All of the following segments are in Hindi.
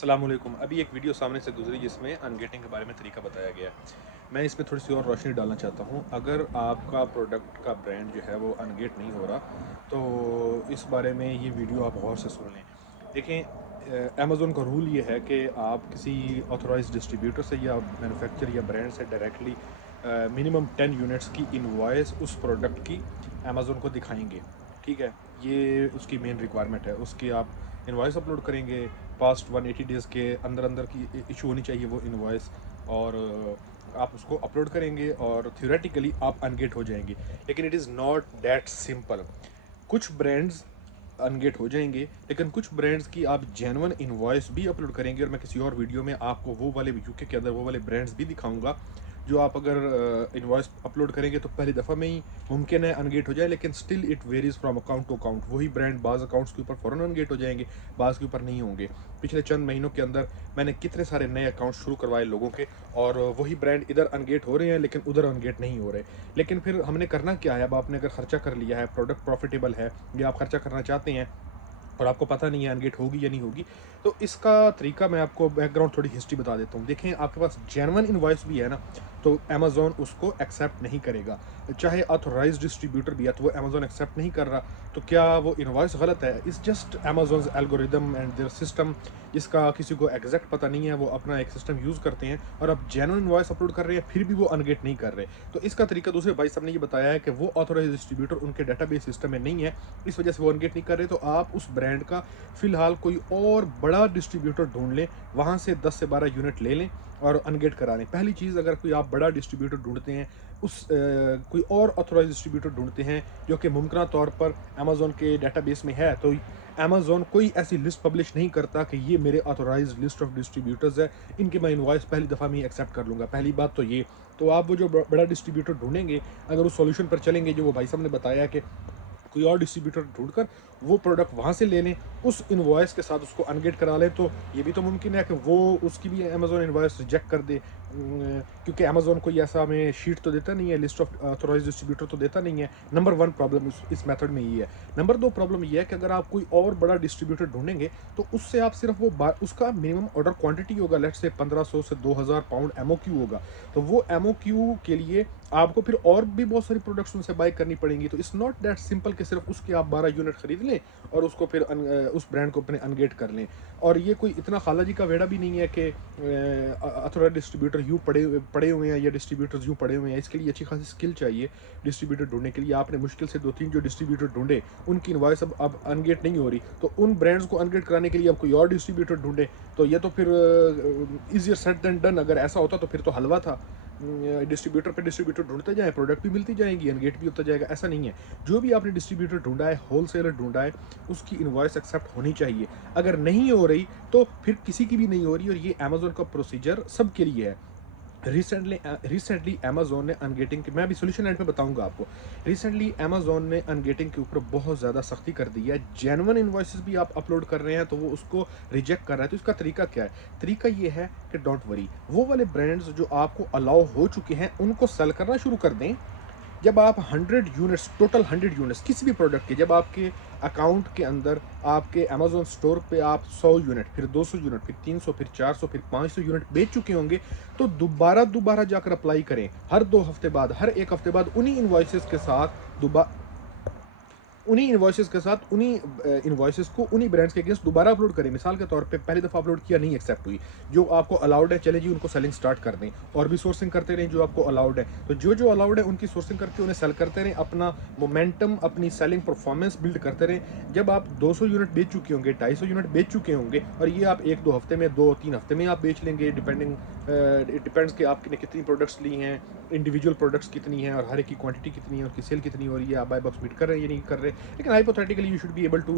अस्सलाम वालेकुम। अभी एक वीडियो सामने से गुजरी जिसमें अनगेटिंग के बारे में तरीका बताया गया है। मैं इसमें थोड़ी सी और रोशनी डालना चाहता हूँ। अगर आपका प्रोडक्ट का ब्रांड जो है वो अनगेट नहीं हो रहा, तो इस बारे में ये वीडियो आप गौर से सुन लें। देखें, अमेज़न का रूल ये है कि आप किसी ऑथराइज्ड डिस्ट्रीब्यूटर से या मैन्युफैक्चरर या ब्रांड से डायरेक्टली मिनिमम 10 यूनिट्स की इनवॉइस उस प्रोडक्ट की अमेज़न को दिखाएंगे। ठीक है, ये उसकी मेन रिक्वायरमेंट है। उसकी आप इनवॉइस अपलोड करेंगे, पास्ट 180 डेज़ के अंदर अंदर की इशू होनी चाहिए वो इनवॉइस। और आप उसको अपलोड करेंगे और थ्योरेटिकली आप अनगेट हो जाएंगे। लेकिन it is not that simple. कुछ ब्रांड्स अनगेट हो जाएंगे, लेकिन कुछ ब्रांड्स की आप जेन्युइन इनवॉइस भी अपलोड करेंगे। और मैं किसी और वीडियो में आपको वो वाले यूके के अंदर वो वाले ब्रांड्स भी दिखाऊंगा जो आप अगर इनवॉइस अपलोड करेंगे तो पहली दफ़ा में ही मुमकिन है अनगेट हो जाए। लेकिन still it varies from account to account. वही ब्रांड बाज़ अकाउंट्स के ऊपर फ़ौरन अनगेट हो जाएंगे, बाज़ के ऊपर नहीं होंगे। पिछले चंद महीनों के अंदर मैंने कितने सारे नए अकाउंट शुरू करवाए लोगों के, और वही ब्रांड इधर अनगेट हो रहे हैं लेकिन उधर अनगेट नहीं हो रहे। लेकिन फिर हमने करना क्या है? अब आपने अगर खर्चा कर लिया है, प्रोडक्ट प्रॉफिटेबल है या आप खर्चा करना चाहते हैं और आपको पता नहीं है अनगेट होगी या नहीं होगी, तो इसका तरीका मैं आपको बैकग्राउंड थोड़ी हिस्ट्री बता देता हूँ। देखें, आपके पास जेन्युइन इनवॉइस भी है ना, तो अमेज़न उसको एक्सेप्ट नहीं करेगा। चाहे ऑथराइज्ड डिस्ट्रीब्यूटर भी है तो वो अमेज़न एक्सेप्ट नहीं कर रहा। तो क्या वो इनवॉइस गलत है? It's just Amazon's algorithm and their system. जिसका किसी को एग्जैक्ट पता नहीं है, वो अपना एक सिस्टम यूज़ करते हैं और अब जेन्युइन इनवॉइस अपलोड कर रहे हैं फिर भी वो अनगेट नहीं कर रहे। तो इसका तरीका दूसरे भाई साहब ने ये बताया है कि वो ऑथराइज्ड डिस्ट्रीब्यूटर उनके डाटाबेस सिस्टम में नहीं है, इस वजह से वो अनगेट नहीं कर रहे। तो आप उस ब्रांड का फिलहाल कोई और बड़ा डिस्ट्रीब्यूटर ढूंढ लें, वहाँ से 10 से 12 यूनिट ले लें और अनगेट करा लें। पहली चीज़, अगर कोई आप बड़ा डिस्ट्रीब्यूटर ढूंढते हैं, कोई और ऑथराइज डिस्ट्रीब्यूटर ढूंढते हैं जो कि मुमकिन तौर पर अमेज़न के डेटाबेस में है, तो अमेज़न कोई ऐसी लिस्ट पब्लिश नहीं करता कि ये मेरे ऑथराइज्ड लिस्ट ऑफ डिस्ट्रीब्यूटर्स है, इनके मैं इनवॉइस पहली दफ़ा में ही एक्सेप्ट कर लूँगा। पहली बात तो ये। तो आप वो जो बड़ा डिस्ट्रीब्यूटर ढूंढेंगे, अगर उस सॉल्यूशन पर चलेंगे जो वो भाई साहब ने बताया कि कोई और डिस्ट्रीब्यूटर ढूंढकर वो प्रोडक्ट वहाँ से ले लें, उस इनवॉइस के साथ उसको अनगेट करा लें, तो ये भी तो मुमकिन है कि वो उसकी भी अमेज़न इनवॉइस रिजेक्ट कर दे। क्योंकि अमेज़न कोई ऐसा हमें शीट तो देता नहीं है, लिस्ट ऑफ ऑथराइज्ड डिस्ट्रीब्यूटर तो देता नहीं है। नंबर 1 प्रॉब्लम इस मेथड में ये है। नंबर 2 प्रॉब्लम ये है कि अगर आप कोई और बड़ा डिस्ट्रीब्यूटर ढूंढेंगे, तो उससे आप सिर्फ उसका मिनिमम ऑर्डर क्वांटिटी होगा, लेट्स से 1500 से 2000 पाउंड एमओक्यू होगा। तो वो एमओक्यू के लिए आपको फिर और भी बहुत सारी प्रोडक्ट्स उनसे बाय करनी पड़ेंगी। तो इट्स नॉट दैट सिंपल कि सिर्फ उसके आप 12 यूनिट खरीद लें और उसको फिर उस ब्रांड को अपने अनगेट कर लें। और ये कोई इतना खाला जी का वेड़ा भी नहीं है कि अथॉराइज्ड डिस्ट्रीब्यूटर यूँ पड़े पड़े हुए हैं या डिस्ट्रीब्यूटर्स यूँ पड़े हुए हैं। इसके लिए अच्छी खासी स्किल चाहिए डिस्ट्रीब्यूटर ढूंढने के लिए। आपने मुश्किल से 2-3 जो डिस्ट्रीब्यूटर ढूंढे, उनकी इनवॉइस अब अनगेट नहीं हो रही, तो उन ब्रांड्स को अनगेट कराने के लिए अब कोई और डिस्ट्रीब्यूटर ढूंढे, तो ये तो फिर ईजियर सेट देन डन। अगर ऐसा होता तो फिर तो हलवा था। डिस्ट्रीब्यूटर पे डिस्ट्रीब्यूटर ढूंढते जाएँ, प्रोडक्ट भी मिलती जाएंगी, अनगेट भी होता जाएगा। ऐसा नहीं है। जो भी आपने डिस्ट्रीब्यूटर ढूंढा है, होलसेलर ढूंढा है, उसकी इनवॉइस एक्सेप्ट होनी चाहिए। अगर नहीं हो रही तो फिर किसी की भी नहीं हो रही, और ये अमेजोन का प्रोसीजर सबके लिए है। रिसेंटली अमेज़न ने अनगेटिंग की, मैं अभी सॉल्यूशन एंड पे बताऊंगा आपको। रिसेंटली अमेज़न ने अनगेटिंग के ऊपर बहुत ज़्यादा सख्ती कर दी है। जेन्युइन इनवॉइसेस भी आप अपलोड कर रहे हैं तो वो उसको रिजेक्ट कर रहा है। तो इसका तरीका क्या है? तरीका ये है कि डोंट वरी, वो वाले ब्रांड्स जो आपको अलाउ हो चुके हैं उनको सेल करना शुरू कर दें। जब आप 100 यूनिट्स, टोटल 100 यूनिट्स किसी भी प्रोडक्ट के, जब आपके अकाउंट के अंदर आपके अमेजोन स्टोर पे आप 100 यूनिट, फिर 200 यूनिट, फिर 300, फिर 400, फिर 500 यूनिट बेच चुके होंगे, तो दोबारा दोबारा जाकर अप्लाई करें। हर 2 हफ्ते बाद, हर 1 हफ्ते बाद उन्हीं इनवॉइसेस के साथ दोबारा उन्हीं इनवॉइसेस के साथ उन्हीं इनवॉइसेस को उन्हीं ब्रांड्स के अगेंस्ट दोबारा अपलोड करें। मिसाल के तौर पे पहली दफ़ा अपलोड किया, नहीं एक्सेप्ट हुई, जो आपको अलाउड है चले जी उनको सेलिंग स्टार्ट कर दें, और भी सोर्सिंग करते रहें जो आपको अलाउड है। तो जो जो अलाउड है उनकी सोर्सिंग करके उन्हें सेल करते रहें, अपना मोमेंटम, अपनी सेलिंग परफॉर्मेंस बिल्ड करते रहें। जब आप 200 यूनिट बेच चुके होंगे, 250 यूनिट बेच चुके होंगे, और ये आप 1-2 हफ्ते में, 2-3 हफ्ते में आप बेच लेंगे, डिपेंडिंग इट डिपेंड्स कि आपने कितनी प्रोडक्ट्स ली हैं, इंडिविजुअल प्रोडक्ट्स कितनी हैं, और हर एक की क्वांटिटी कितनी है, उसकी सेल कितनी हो रही है, आप बाय बॉक्स मीट कर रहे हैं या नहीं कर रहे। लेकिन hypothetically you should be able to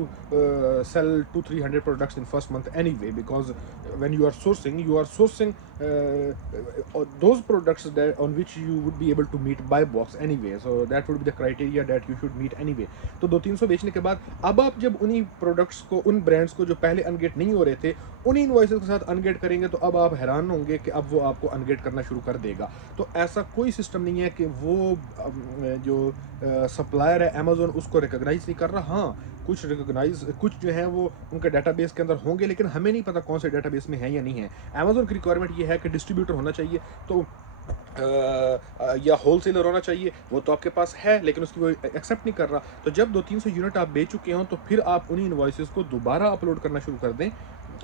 sell 200-300 products in first month anyway, because when you are sourcing those products that on which you would be able to meet buy box anyway, so that would be the criteria that you should meet anyway. तो 200-300 बेचने के बाद अब आप जब उन्हीं प्रोडक्ट्स को, उन ब्रांड्स को जो पहले अनगेट नहीं हो रहे थे, उन्हीं इनवॉइसेस के साथ अनगेट करेंगे, तो अब आप हैरान होंगे कि अब वो आपको अनगेट करना शुरू कर देगा। तो ऐसा कोई सिस्टम नहीं है कि वो जो सप्लायर है अमेज़न उसको रिकॉग्नाइज़ नहीं कर रहा। हाँ, कुछ जो है वो उनके डेटाबेस के अंदर होंगे, लेकिन हमें नहीं पता कौन से डेटाबेस में है या नहीं है। अमेज़न की रिक्वायरमेंट ये है कि डिस्ट्रीब्यूटर होना चाहिए, तो या होलसेलर होना चाहिए, वो तो आपके पास है लेकिन उसकी वो एक्सेप्ट नहीं कर रहा। तो जब 200-300 यूनिट आप बेच चुके हों तो फिर आप उन्हीं इनवॉइसेस को दोबारा अपलोड करना शुरू कर दें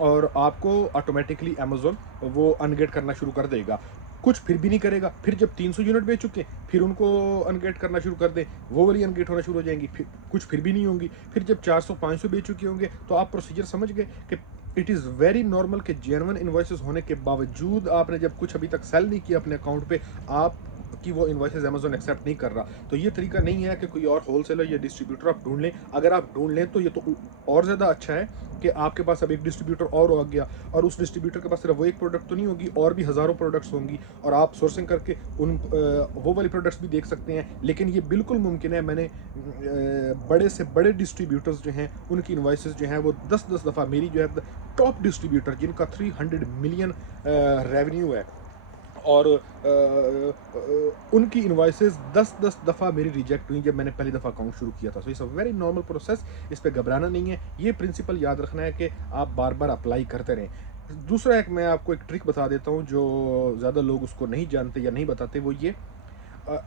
और आपको ऑटोमेटिकली अमेज़न वो अनगेट करना शुरू कर देगा। कुछ फिर भी नहीं करेगा, फिर जब 300 यूनिट बेच चुके फिर उनको अनगेट करना शुरू कर दें, वो वाली अनगेट होना शुरू हो जाएंगी, फिर भी नहीं होंगी। फिर जब 400-500 बेच चुके होंगे तो आप प्रोसीजर समझ गए कि इट इज़ वेरी नॉर्मल कि जेन्युइन इन्वॉइसेस होने के बावजूद आपने जब कुछ अभी तक सेल नहीं किया अपने अकाउंट पे, आप कि वो इन्वॉइसेस अमेज़न एक्सेप्ट नहीं कर रहा। तो ये तरीका नहीं है कि कोई और होलसेलर या डिस्ट्रीब्यूटर आप ढूँढ लें। अगर आप ढूँढ लें तो ये तो और ज़्यादा अच्छा है कि आपके पास अब एक डिस्ट्रीब्यूटर और हो गया, और उस डिस्ट्रीब्यूटर के पास सिर्फ वो एक प्रोडक्ट तो नहीं होगी, और भी हज़ारों प्रोडक्ट्स होंगी, और आप सोर्सिंग करके वो वाली प्रोडक्ट्स भी देख सकते हैं। लेकिन ये बिल्कुल मुमकिन है। मैंने बड़े से बड़े डिस्ट्रीब्यूटर्स जो हैं उनकी इन्वॉइसेस जो हैं वो 10-10 दफ़ा, मेरी जो है टॉप डिस्ट्रीब्यूटर जिनका 300 मिलियन रेवेन्यू है, और उनकी इन्वॉइसेस 10-10 दफ़ा मेरी रिजेक्ट हुई जब मैंने पहली दफ़ा अकाउंट शुरू किया था। So it's a very normal process, इस पे घबराना नहीं है। ये प्रिंसिपल याद रखना है कि आप बार बार अप्लाई करते रहें। दूसरा एक मैं आपको एक ट्रिक बता देता हूँ जो ज़्यादा लोग उसको नहीं जानते या नहीं बताते, वो ये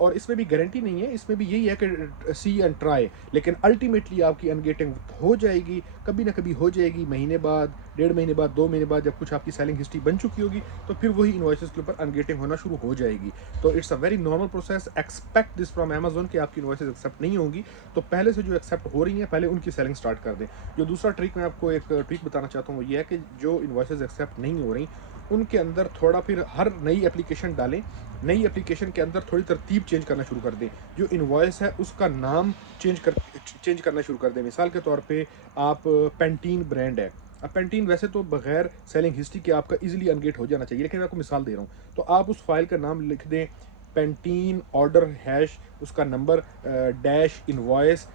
और इसमें भी गारंटी नहीं है, इसमें भी यही है कि सी एंड ट्राई, लेकिन अल्टीमेटली आपकी अनगेटिंग हो जाएगी, कभी ना कभी हो जाएगी। महीने बाद, 1.5 महीने बाद, 2 महीने बाद, जब कुछ आपकी सेलिंग हिस्ट्री बन चुकी होगी तो फिर वही इन्वॉइसेस के ऊपर अनगेटिंग होना शुरू हो जाएगी। तो it's a very normal process. Expect this from Amazon कि आपकी इन्वॉइसेस एक्सेप्ट नहीं होंगी, तो पहले से जो एक्सेप्ट हो रही हैं पहले उनकी सेलिंग स्टार्ट कर दें। जो दूसरा ट्रिक मैं आपको एक ट्रिक बताना चाहता हूँ वो ये है कि जो इन्वॉइसेस एक्सेप्ट नहीं हो रही उनके अंदर थोड़ा फिर हर नई एप्लीकेशन डालें, नई एप्लीकेशन के अंदर थोड़ी तरतीब चेंज करना शुरू कर दें। जो इन्वॉइस है उसका नाम चेंज करना शुरू कर दें। मिसाल के तौर पे आप पेंटीन ब्रांड है, अब पेंटीन वैसे तो बगैर सेलिंग हिस्ट्री के आपका इजीली अनगेट हो जाना चाहिए, लेकिन मैं आपको मिसाल दे रहा हूँ। तो आप उस फाइल का नाम लिख दें पेंटीन ऑर्डर हैश, उसका नंबर डैश इन्वॉइस,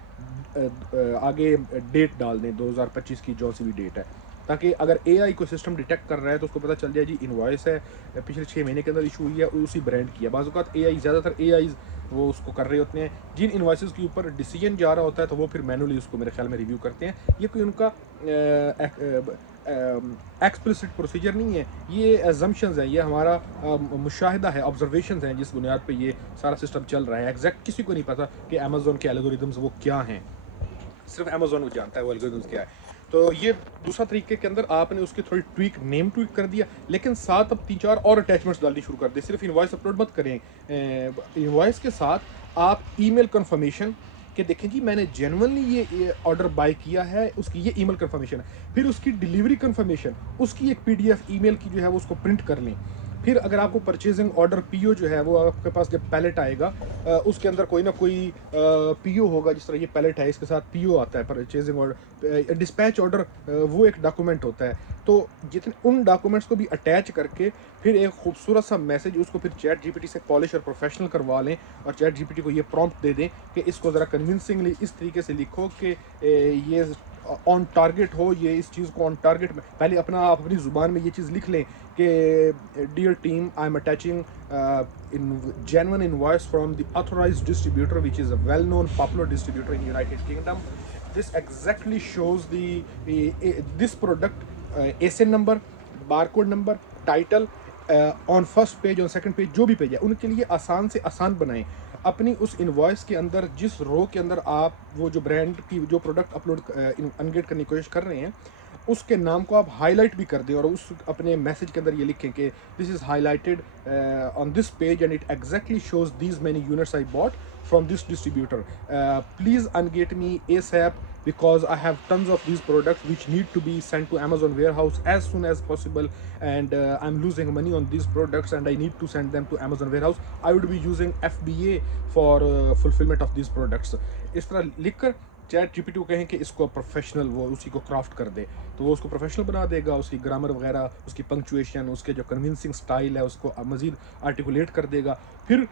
आगे डेट डाल दें 2025 की जो सी भी डेट है, ताकि अगर एआई को सिस्टम डिटेक्ट कर रहा है तो उसको पता चल जाए जी इन्वॉइस है पिछले 6 महीने के अंदर इशू हुई है उसी ब्रांड की है। बाज़ औक़ात एआई, ज़्यादातर एआई वो उसको कर रहे होते हैं। जिन इन्वॉइसेस के ऊपर डिसीजन जा रहा होता है तो वो फिर मैनुअली उसको मेरे ख्याल में रिव्यू करते हैं। ये कोई उनका एक्सप्लिसिट प्रोसीजर नहीं है, ये एजम्पशंस है, ये हमारा मुशाहिदा है, ऑब्जर्वेशंस हैं जिस बुनियाद पे ये सारा सिस्टम चल रहा है। एग्जैक्ट किसी को नहीं पता कि अमेज़न के एल्गोरिदम्स वो क्या हैं, सिर्फ अमेज़न वो जानता है वो एल्गोरिदम्स क्या है। तो ये दूसरा तरीके के अंदर आपने उसकी थोड़ी नेम ट्वीक कर दिया, लेकिन साथ अब 3-4 और अटैचमेंट्स डालनी शुरू कर दी। सिर्फ इन्वॉइस अपलोड मत करें, इन्वॉइस के साथ आप ईमेल कंफर्मेशन कि देखें जी मैंने जेन्युइनली ये ऑर्डर बाय किया है, उसकी ये ईमेल कंफर्मेशन है। फिर उसकी डिलीवरी कंफर्मेशन, उसकी एक पीडीएफ ईमेल की जो है वो उसको प्रिंट कर लें। फिर अगर आपको परचेजिंग ऑर्डर पीओ जो है वो आपके पास जब पैलेट आएगा, उसके अंदर कोई ना कोई पीओ होगा। जिस तरह ये पैलेट है इसके साथ पीओ आता है, परचेजिंग ऑर्डर, डिस्पैच ऑर्डर, वो एक डॉक्यूमेंट होता है। तो जितने उन डॉक्यूमेंट्स को भी अटैच करके फिर एक खूबसूरत सा मैसेज उसको फिर चैट जीपीटी से पॉलिश और प्रोफेशनल करवा लें, और चैट जीपीटी को ये प्रॉम्प्ट दे दें कि इसको ज़रा कन्विंसिंगली इस तरीके से लिखो कि ये ऑन टारगेट हो, ये इस चीज़ को ऑन टारगेट में पहले आप अपनी ज़ुबान में ये चीज़ लिख लें कि dear team, I am attaching in genuine invoice from the authorized distributor, which is a well-known popular distributor in United Kingdom. This exactly shows this product ASIN number, barcode number, title, on first page, on second page, जो भी पेज है उनके लिए आसान से आसान बनाएं। अपनी उस इन्वॉइस के अंदर जिस रो के अंदर आप वो जो ब्रांड की जो प्रोडक्ट अपलोड अनगेट करने की कोशिश कर रहे हैं उसके नाम को आप हाईलाइट भी कर दें, और उस अपने मैसेज के अंदर ये लिखें कि this is highlighted on this page and it exactly shows these many units I bought from this distributor. Please ungate me ASAP because I have tons of these products which need to be sent to Amazon warehouse as soon as possible, and I'm losing money on these products and I need to send them to Amazon warehouse. I would be using FBA for fulfillment of these products. इस तरह लिखकर चैट जीपीटी को कहें कि इसको प्रोफेशनल वो उसी को क्राफ्ट कर दे, तो वो उसको प्रोफेशनल बना देगा। उसकी ग्रामर वगैरह, उसकी पंक्चुएशन, उसके जो कन्विंसिंग स्टाइल है उसको मज़ीद आर्टिकुलेट कर देगा। फिर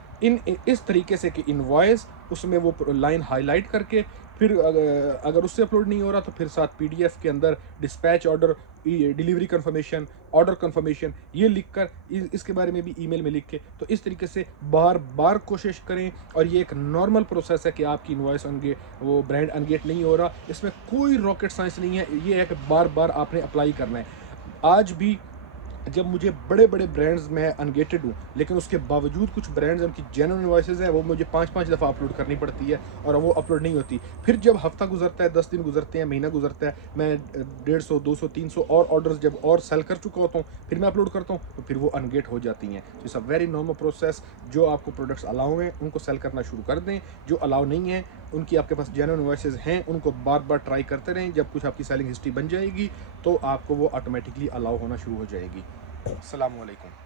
इस तरीके से कि इन्वॉइस उसमें वो लाइन हाईलाइट करके फिर अगर उससे अपलोड नहीं हो रहा तो फिर साथ पीडीएफ के अंदर dispatch order, delivery confirmation, order confirmation ये लिखकर इसके बारे में भी ईमेल में लिख के, तो इस तरीके से बार बार कोशिश करें। और ये एक नॉर्मल प्रोसेस है कि आपकी इनवॉइस वो ब्रांड अनगेट नहीं हो रहा, इसमें कोई रॉकेट साइंस नहीं है, ये है कि बार बार आपने अप्लाई करना है। आज भी जब मुझे बड़े बड़े ब्रांड्स में अनगेटेड हूँ, लेकिन उसके बावजूद कुछ ब्रांड्स हैं उनकी जेन्युइन इनवॉइसेज हैं, वो मुझे 5-5 दफ़ा अपलोड करनी पड़ती है और वो अपलोड नहीं होती। फिर जब हफ्ता गुजरता है, 10 दिन गुजरते हैं, महीना गुजरता है, मैं 150, 200, 300 और ऑर्डर्स जब और सेल कर चुका होता हूँ, फिर मैं अपलोड करता हूँ तो फिर वो अनगेट हो जाती हैं। तो it's a very normal process. जो आपको प्रोडक्ट्स अलाउ हैं उनको सेल करना शुरू कर दें, जो अलाउ नहीं है उनकी आपके पास जेन्युइन इनवॉइसेज हैं उनको बार बार ट्राई करते रहें। जब कुछ आपकी सेलिंग हिस्ट्री बन जाएगी तो आपको वो ऑटोमेटिकली अलाउ होना शुरू हो जाएगी। अस्सलाम वालेकुम।